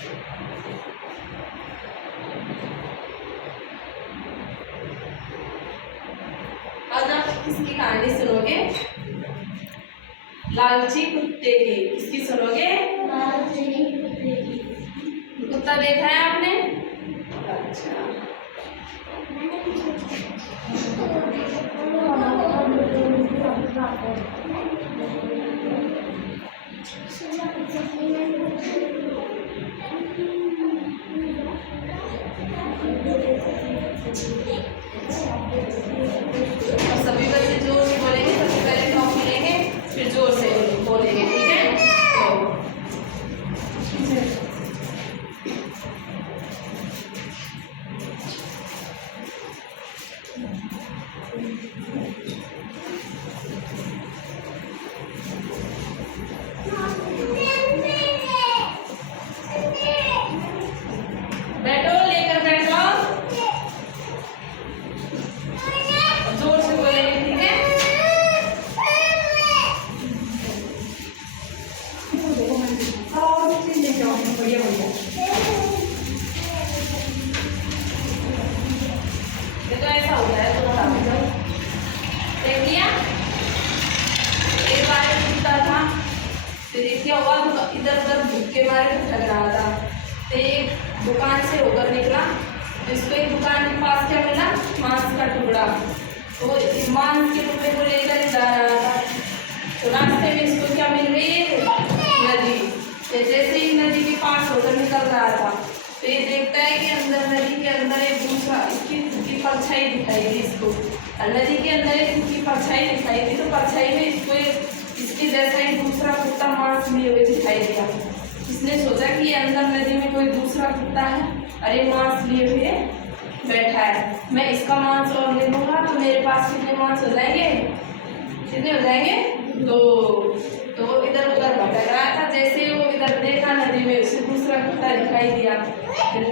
आज आप किसकी कहानी सुनोगे? लालची कुत्ते की। किसकी सुनोगे? लालची कुत्ते की। कुत्ता देखा है आपने? अच्छा, सभी बच्चे जोर से बोलेंगे। सबसे पहले टॉप लेंगे, फिर जोर से बोलेंगे, ठीक है? बैठो, लेकर बैठो। जोर से बोलेंगे, ठीक है? देखो ऐसा होता है तो बता दो। देख लिया? एक बार एक कुत्ता था, फिर क्या हुआ, इधर उधर भूख के मारे थक रहा था। तो एक दुकान से होकर निकला, तो इसको एक दुकान के पास क्या मिला? मांस का टुकड़ा। तो इस मांस के टुकड़े को लेकर जा रहा था, तो रास्ते में इसको क्या मिल रही है? नदी। तो जैसे ही नदी के पास होकर निकल रहा था, तो ये देखता है कि अंदर नदी के अंदर एक दूसरा इसकी खुद की परछाई दिखाई दी इसको, और नदी के अंदर एक खुद की परछाई दिखाई दी। तो परछाई में इसको इसके जैसा ही दूसरा कुत्ता मांस लिए हुए दिखाई दिया। इसने सोचा कि ये अंदर नदी में कोई दूसरा कुत्ता है और ये मांस लिए हुए बैठा है, मैं इसका मांस और ले लूँगा तो मेरे पास कितने मांस हो जाएंगे? कितने हो जाएंगे? तो इधर उधर भटक रहा था। जैसे वो इधर देखा नदी में, उसे दूसरा कुत्ता दिखाई दिया।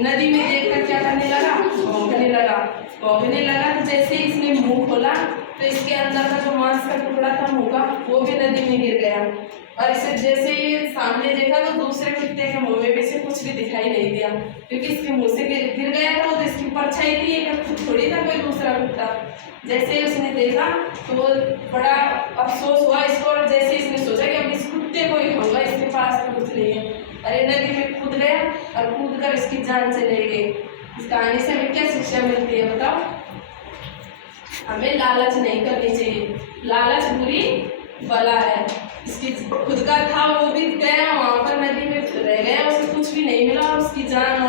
नदी में देखकर क्या करने लगा? भौंकने लगा। भौंकने लगा तो जैसे ही इसने मुंह खोला, तो इसके अंदर का जो मांस का टुकड़ा था मुंह का, वो भी नदी में गिर गया। और इसे जैसे ही सामने देखा तो दूसरे कुत्ते के मुंह में भी से कुछ भी दिखाई नहीं दिया, क्योंकि इसके मुंह से गिर गया था। तो इसकी परछाई थी, एक खुद थोड़ी था कोई दूसरा कुत्ता। जैसे ही उसने देखा तो वो बड़ा अफसोस हुआ इसको, और जैसे इसने सोचा कि अब इस कुत्ते को ही खाऊंगा, इसके पास तो कुछ नहीं है। अरे नदी में कूद गया और कूद कर इसकी जान चले गई। इस कहानी से हमें क्या शिक्षा मिलती है बताओ? हमें लालच नहीं करनी चाहिए। लालच बुरी बला है। इसकी खुद का था वो भी गया, वहां पर नदी में रह गया, उसे कुछ भी नहीं मिला और उसकी जान